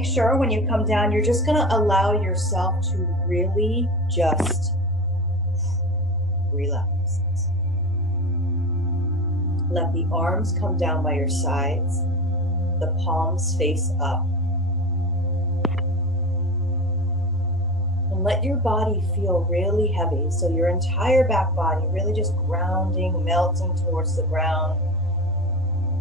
make sure when you come down, you're just gonna allow yourself to really just relax. Let the arms come down by your sides, the palms face up. And let your body feel really heavy. So your entire back body really just grounding, melting towards the ground,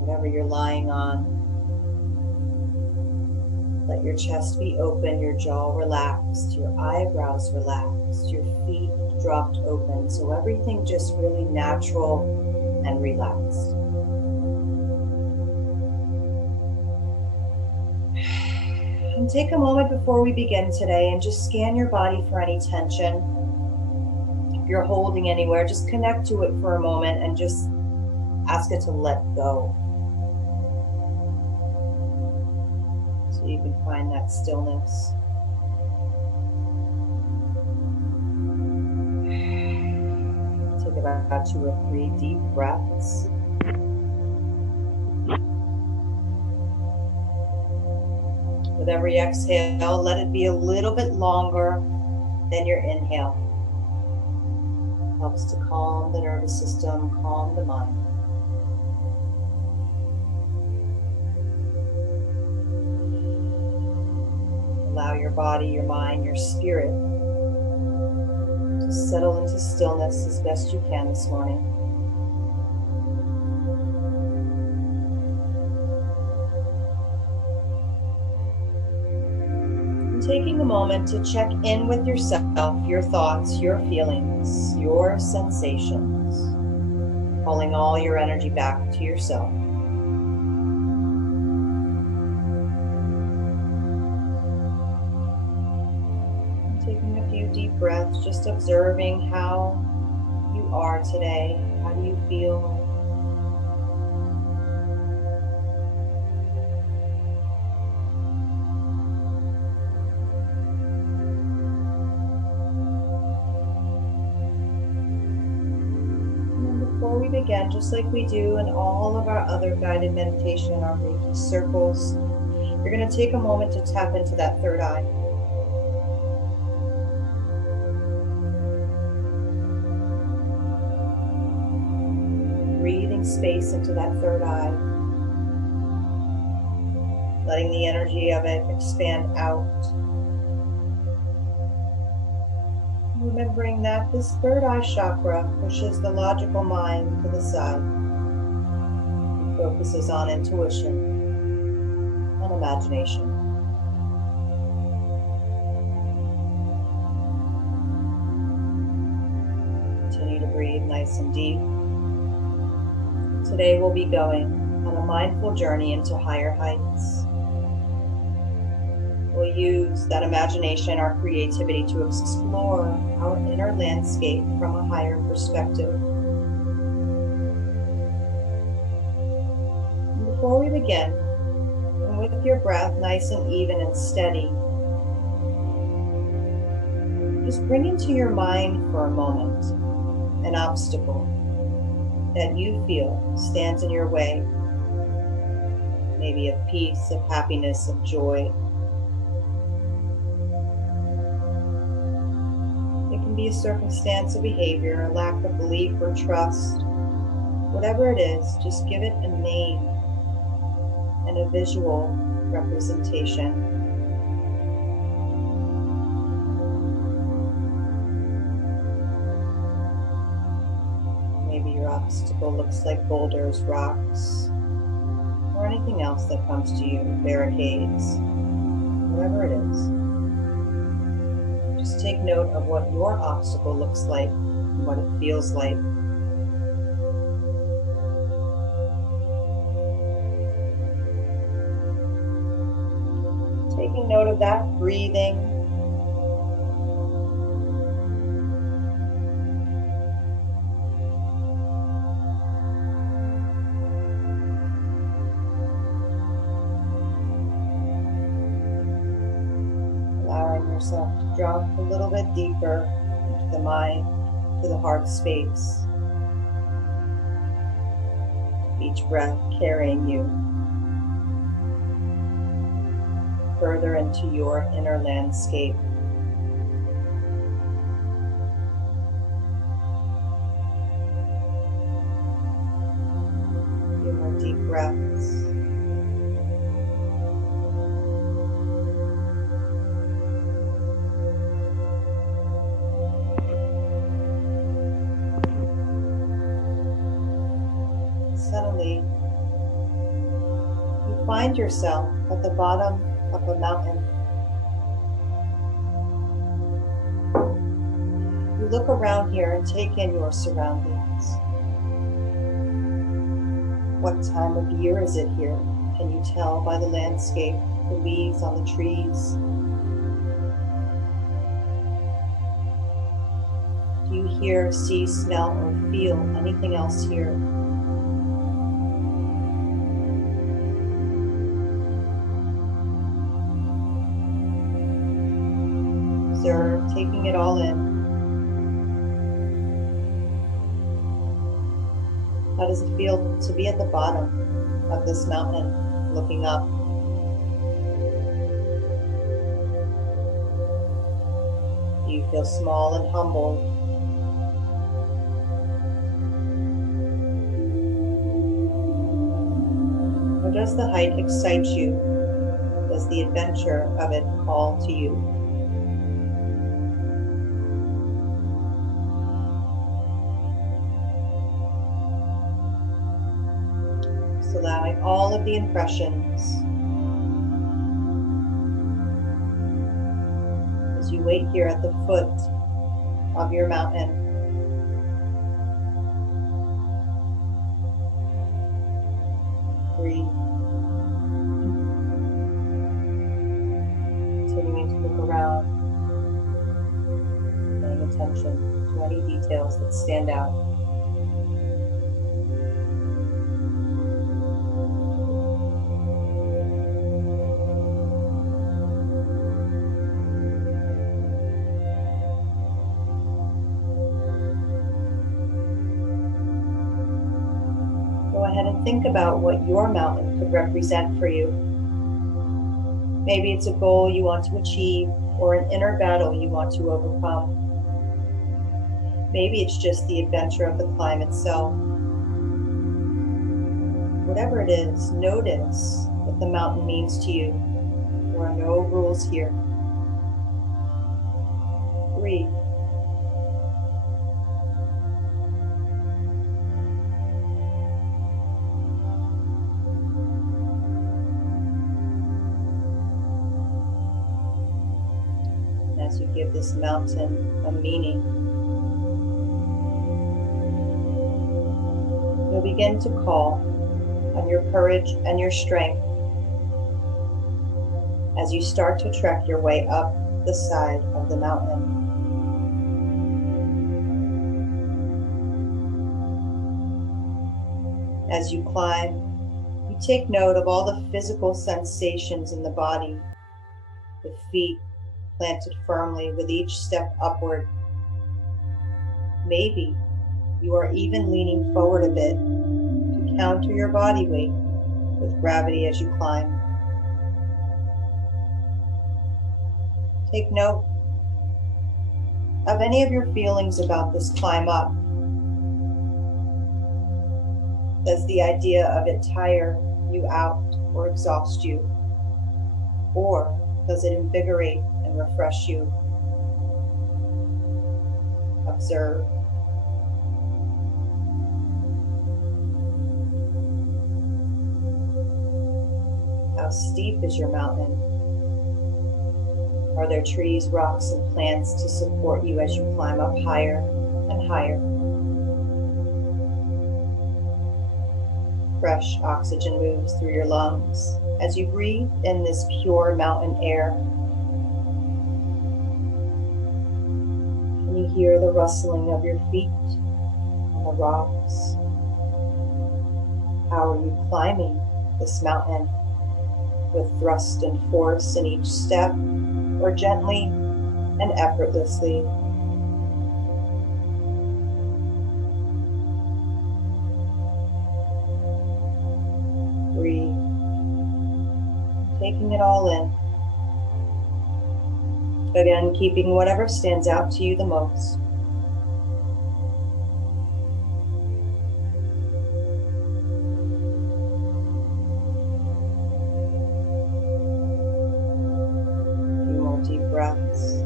whatever you're lying on. Let your chest be open, your jaw relaxed, your eyebrows relaxed, your feet dropped open. So everything just really natural and relaxed. And take a moment before we begin today and just scan your body for any tension. If you're holding anywhere, just connect to it for a moment and just ask it to let go. So you can find that stillness. Take about 2 or 3 deep breaths. With every exhale, let it be a little bit longer than your inhale. Helps to calm the nervous system, calm the mind. Allow your body, your mind, your spirit to settle into stillness as best you can this morning. Taking a moment to check in with yourself, your thoughts, your feelings, your sensations, pulling all your energy back to yourself. And taking a few deep breaths, just observing how you are today. How do you feel? Before we begin, just like we do in all of our other guided meditation, our Reiki circles, you're going to take a moment to tap into that third eye. Breathing space into that third eye, letting the energy of it expand out. Remembering that this third eye chakra pushes the logical mind to the side and focuses on intuition and imagination. Continue to breathe nice and deep. Today we'll be going on a mindful journey into higher heights. We'll use that imagination, our creativity, to explore our inner landscape from a higher perspective. And before we begin, and with your breath nice and even and steady, just bring into your mind for a moment an obstacle that you feel stands in your way, maybe of peace, of happiness, of joy. Be a circumstance, a behavior, a lack of belief or trust, whatever it is, just give it a name and a visual representation. Maybe your obstacle looks like boulders, rocks, or anything else that comes to you, barricades, whatever it is. Just take note of what your obstacle looks like and what it feels like. Taking note of that, breathing. Yourself to drop a little bit deeper into the mind, to the heart space. Each breath carrying you further into your inner landscape. A few more deep breaths. Suddenly, you find yourself at the bottom of a mountain. You look around here and take in your surroundings. What time of year is it here? Can you tell by the landscape, the leaves on the trees? Do you hear, see, smell, or feel anything else here? Observe, taking it all in. How does it feel to be at the bottom of this mountain, looking up? Do you feel small and humble? Or does the height excite you? Does the adventure of it call to you? Just allowing all of the impressions as you wait here at the foot of your mountain. Breathe. Continuing to look around, paying attention to any details that stand out. Go ahead and think about what your mountain could represent for you. Maybe it's a goal you want to achieve or an inner battle you want to overcome. Maybe it's just the adventure of the climb itself. Whatever it is, notice what the mountain means to you. There are no rules here. Breathe. As you give this mountain a meaning, you'll begin to call on your courage and your strength as you start to trek your way up the side of the mountain. As you climb, you take note of all the physical sensations in the body, the feet planted firmly with each step upward. Maybe you are even leaning forward a bit to counter your body weight with gravity as you climb. Take note of any of your feelings about this climb up. Does the idea of it tire you out or exhaust you? Or does it invigorate and refresh you? Observe. How steep is your mountain? Are there trees, rocks, and plants to support you as you climb up higher and higher? Fresh oxygen moves through your lungs as you breathe in this pure mountain air. Can you hear the rustling of your feet on the rocks? How are you climbing this mountain? With thrust and force in each step, or gently and effortlessly? Breathe, taking it all in. Again, keeping whatever stands out to you the most. A few more deep breaths.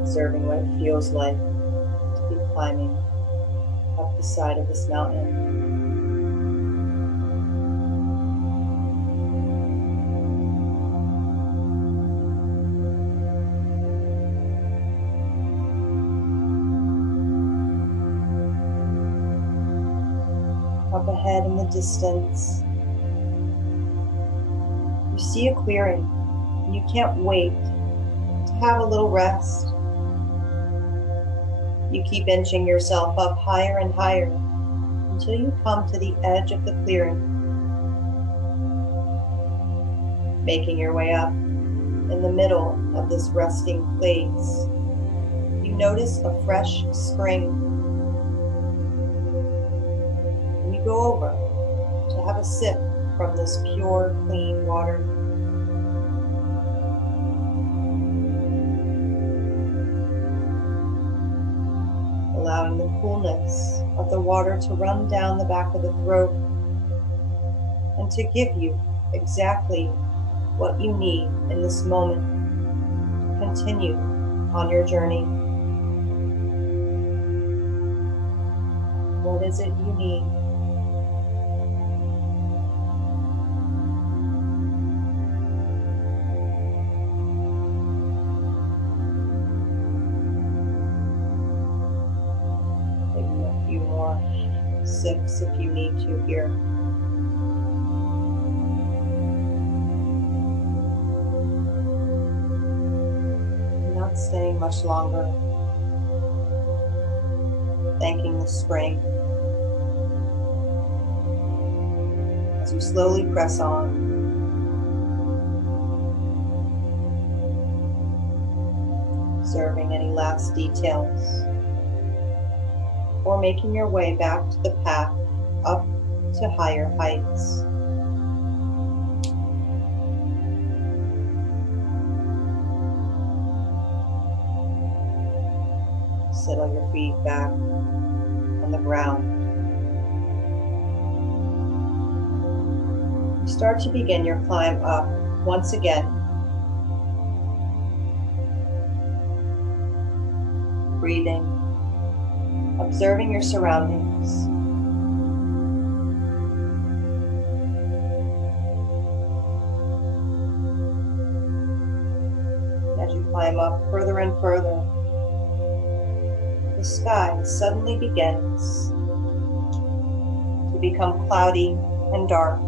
Observing what it feels like to be climbing up the side of this mountain. Up ahead in the distance, you see a clearing. You can't wait to have a little rest. You keep inching yourself up higher and higher until you come to the edge of the clearing, making your way up in the middle of this resting place. You notice a fresh spring. You go over to have a sip from this pure, clean water. Allowing the coolness of the water to run down the back of the throat and to give you exactly what you need in this moment to continue on your journey. What is it you need? Sips if you need to here. Not staying much longer. Thanking the spring as you slowly press on. Observing any last details, or making your way back to the path up to higher heights. Settle your feet back on the ground. Start to begin your climb up once again. Breathing. Observing your surroundings. As you climb up further and further, the sky suddenly begins to become cloudy and dark.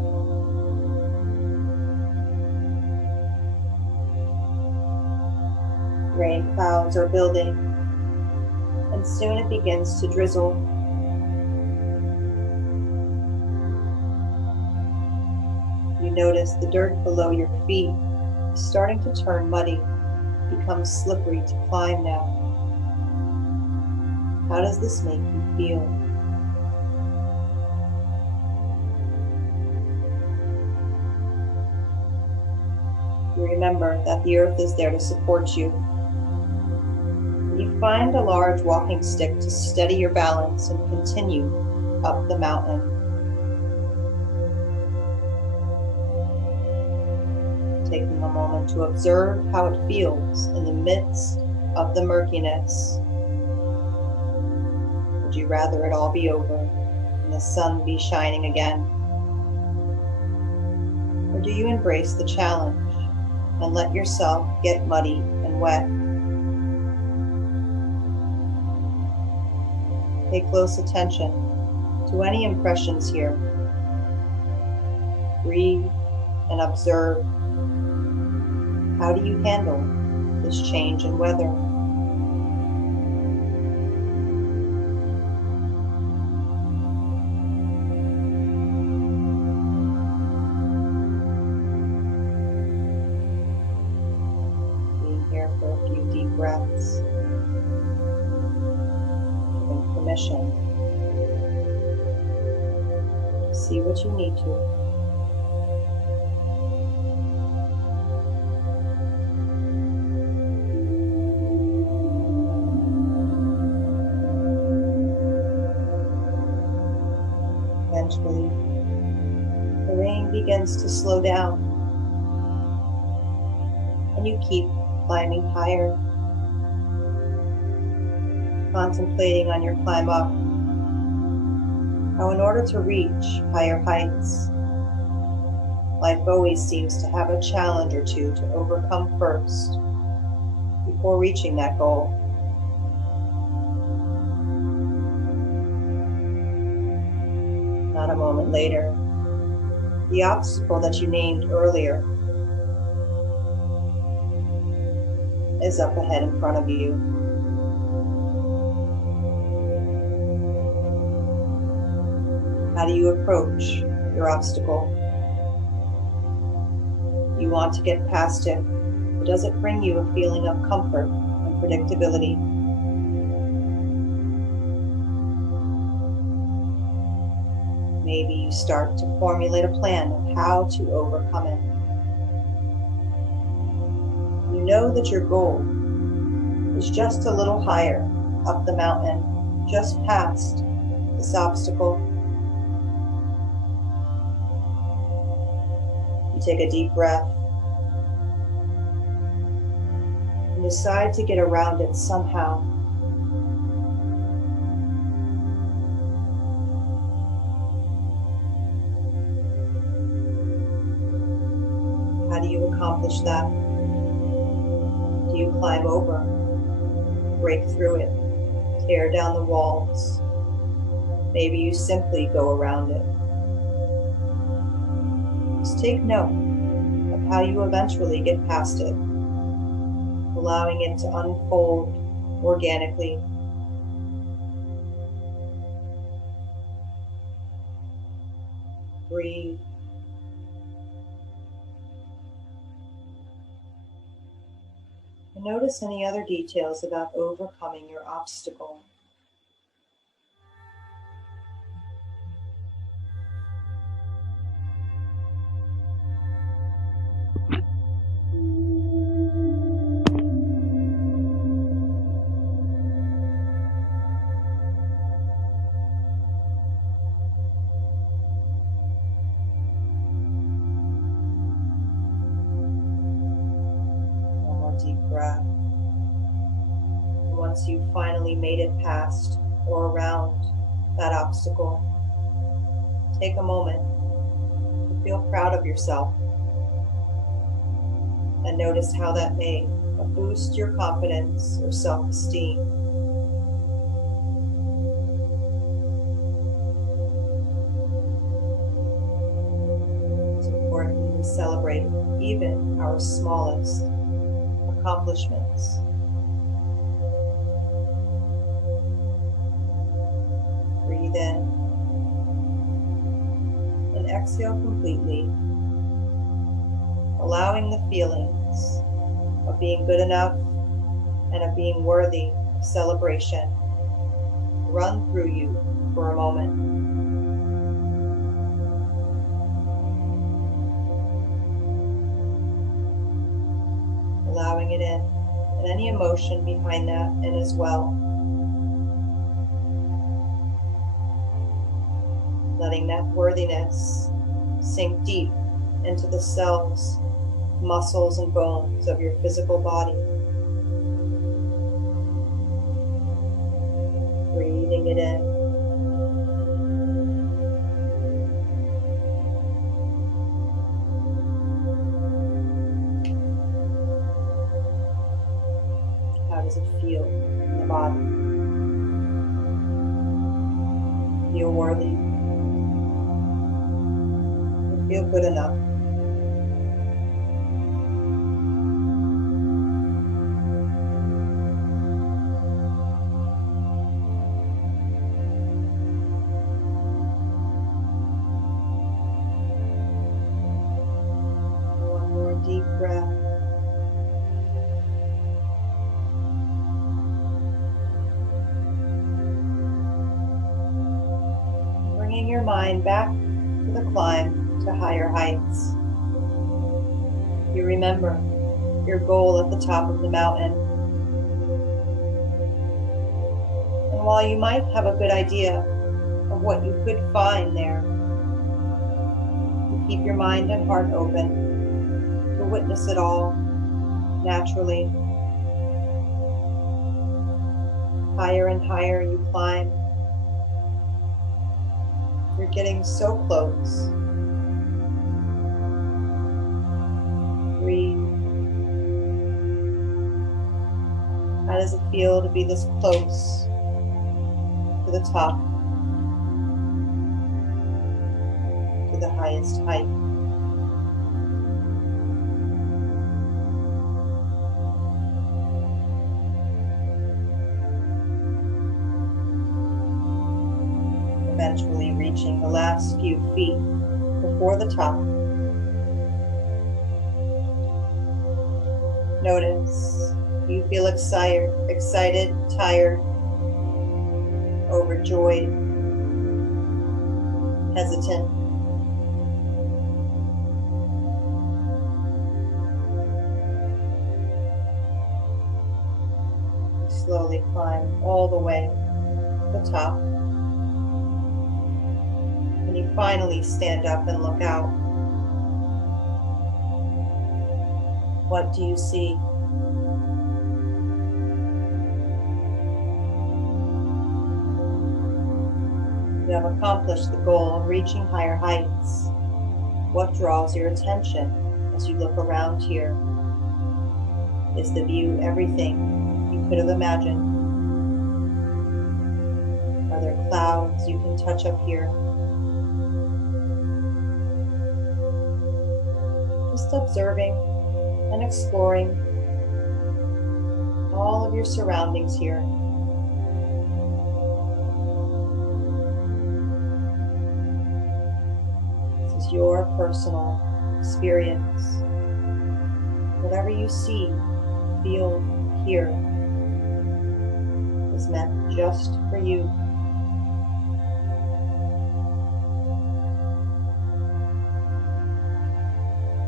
Rain clouds are building, and soon it begins to drizzle. You notice the dirt below your feet is starting to turn muddy, becomes slippery to climb now. How does this make you feel? You remember that the earth is there to support you. You find a large walking stick to steady your balance and continue up the mountain. Taking a moment to observe how it feels in the midst of the murkiness. Would you rather it all be over and the sun be shining again? Or do you embrace the challenge and let yourself get muddy and wet? Pay close attention to any impressions here. Breathe and observe. How do you handle this change in weather? Being here for a few deep breaths. Giving permission to see what you need to. begins to slow down, and you keep climbing higher, contemplating on your climb up, how in order to reach higher heights, life always seems to have a challenge or two to overcome first before reaching that goal. Not a moment later, the obstacle that you named earlier is up ahead in front of you. How do you approach your obstacle? You want to get past it, but does it bring you a feeling of comfort and predictability? Maybe you start to formulate a plan of how to overcome it. You know that your goal is just a little higher up the mountain, just past this obstacle. You take a deep breath and decide to get around it somehow. How do you accomplish that? Do you climb over, break through it, tear down the walls? Maybe you simply go around it. Just take note of how you eventually get past it, allowing it to unfold organically. Breathe. And notice any other details about overcoming your obstacle. One more deep breath. And once you've finally made it past or around that obstacle, take a moment to feel proud of yourself and notice how that may boost your confidence or self-esteem. It's important to celebrate even our smallest accomplishments. Breathe in and exhale completely, allowing the feelings of being good enough and of being worthy of celebration run through you for a moment. Allowing it in, and any emotion behind that in as well. Letting that worthiness sink deep into the cells, muscles, and bones of your physical body. Breathing it in. How does it feel in the body? Feel worthy. Feel good enough. One more deep breath. Bringing your mind back to the climb to higher heights. You remember your goal at the top of the mountain. And while you might have a good idea of what you could find there, you Keep your mind and heart open to witness it all naturally. Higher and higher you climb. You're getting so close. Breathe. How does it feel to be this close to the top, to the highest height? Eventually reaching the last few feet before the top. Notice you feel excited, tired, overjoyed, hesitant. You slowly climb all the way to the top. And you finally stand up and look out. What do you see? You have accomplished the goal of reaching higher heights. What draws your attention as you look around here? Is the view everything you could have imagined? Are there clouds you can touch up here? Just observing and exploring all of your surroundings here. This is your personal experience. Whatever you see, feel, hear is meant just for you.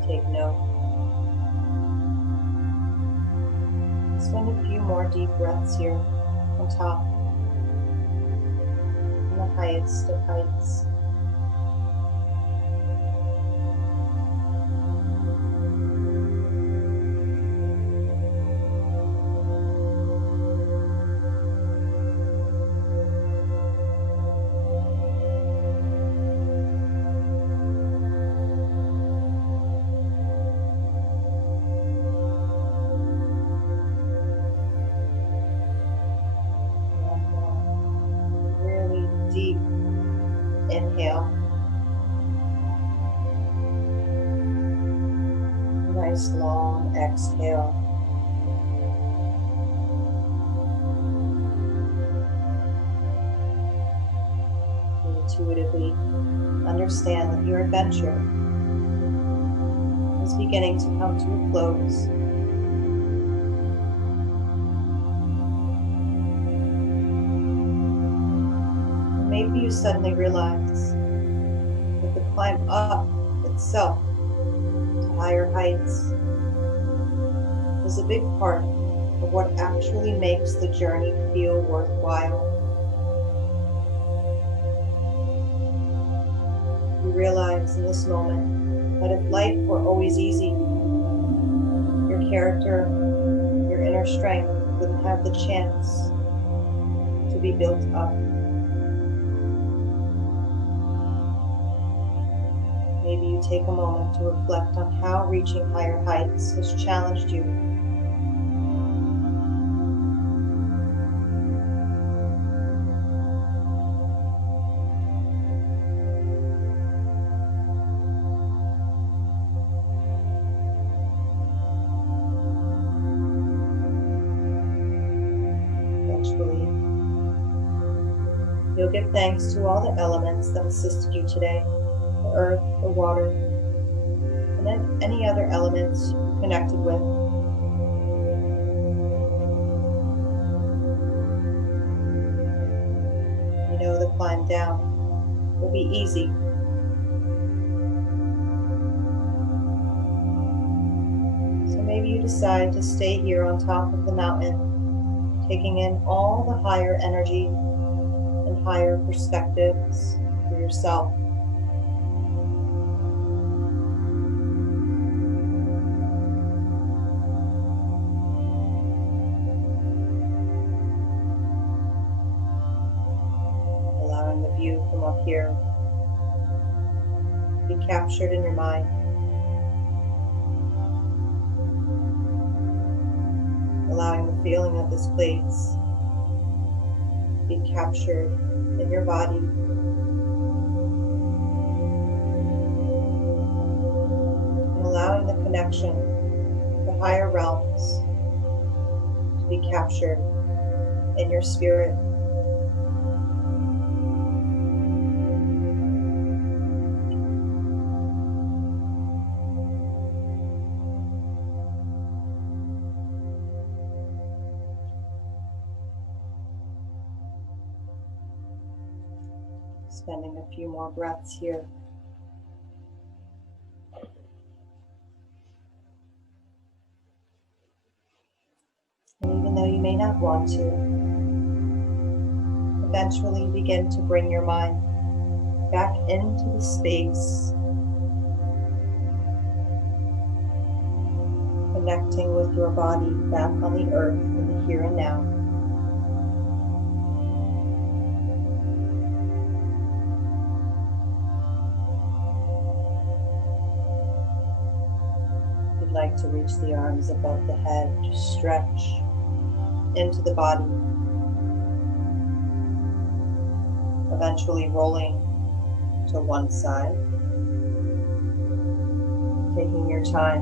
Take note. Spend a few more deep breaths here on top, in the highest of heights. Deep inhale. Nice long exhale. You intuitively understand that your adventure is beginning to come to a close. Maybe you suddenly realize that the climb up itself to higher heights is a big part of what actually makes the journey feel worthwhile. You realize in this moment that if life were always easy, your character, your inner strength wouldn't have the chance to be built up. Maybe you take a moment to reflect on how reaching higher heights has challenged you. Eventually, you'll give thanks to all the elements that assisted you today. The earth, the water, and then any other elements you connected with. You know the climb down will be easy. So maybe you decide to stay here on top of the mountain, taking in all the higher energy and higher perspectives for yourself. come up here. Be captured in your mind. Allowing the feeling of this place be captured in your body. And allowing the connection to the higher realms to be captured in your spirit. Spending a few more breaths here. And even though you may not want to, eventually begin to bring your mind back into the space, connecting with your body back on the earth in the here and now. If you'd like to reach the arms above the head, just stretch into the body, eventually rolling to one side, taking your time.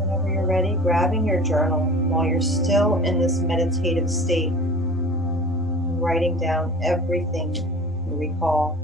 Whenever you're ready, grabbing your journal while you're still in this meditative state, writing down everything you recall.